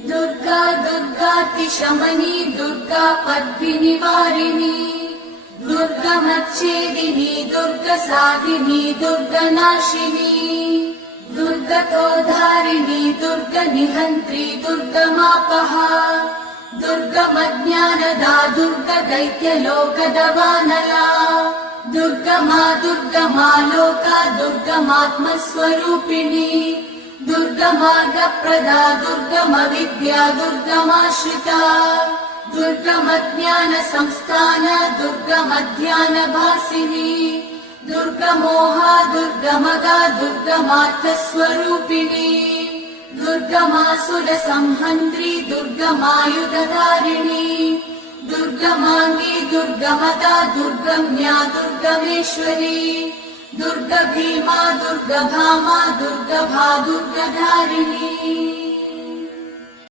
दुर्गा दुर्गातिशमनी दुर्गा पद्मिनिवारिणी दुर्गमच्छेदिनी दुर्गसाधिनी दुर्गनाशिनी दुर्गतोद्धारिणी दुर्गनिहन्त्री दुर्गमापहा दुर्गमज्ञानदा दुर्गदैत्यलोकदवानला दुर्गमा दुर्गमा लोका दुर्गमात्मस्वरूपिणी दुर्गमार्गप्रदा दुर्गमविद्या दुर्गमाश्रिता दुर्गमज्ञानसंस्थान दुर्गमध्यानभासिनी दुर्गमोहा दुर्गमगा दुर्गमार्थस्वरूपिणी दुर्गमासुरसंहन्त्री दुर्गमायुधधारिणी दुर्गमाङ्गी दुर्गमदा दुर्गम्या दुर्गमेश्वरी दुर्गभीमा दुर्गभामा दुर्गभा दुर्गधारिणी।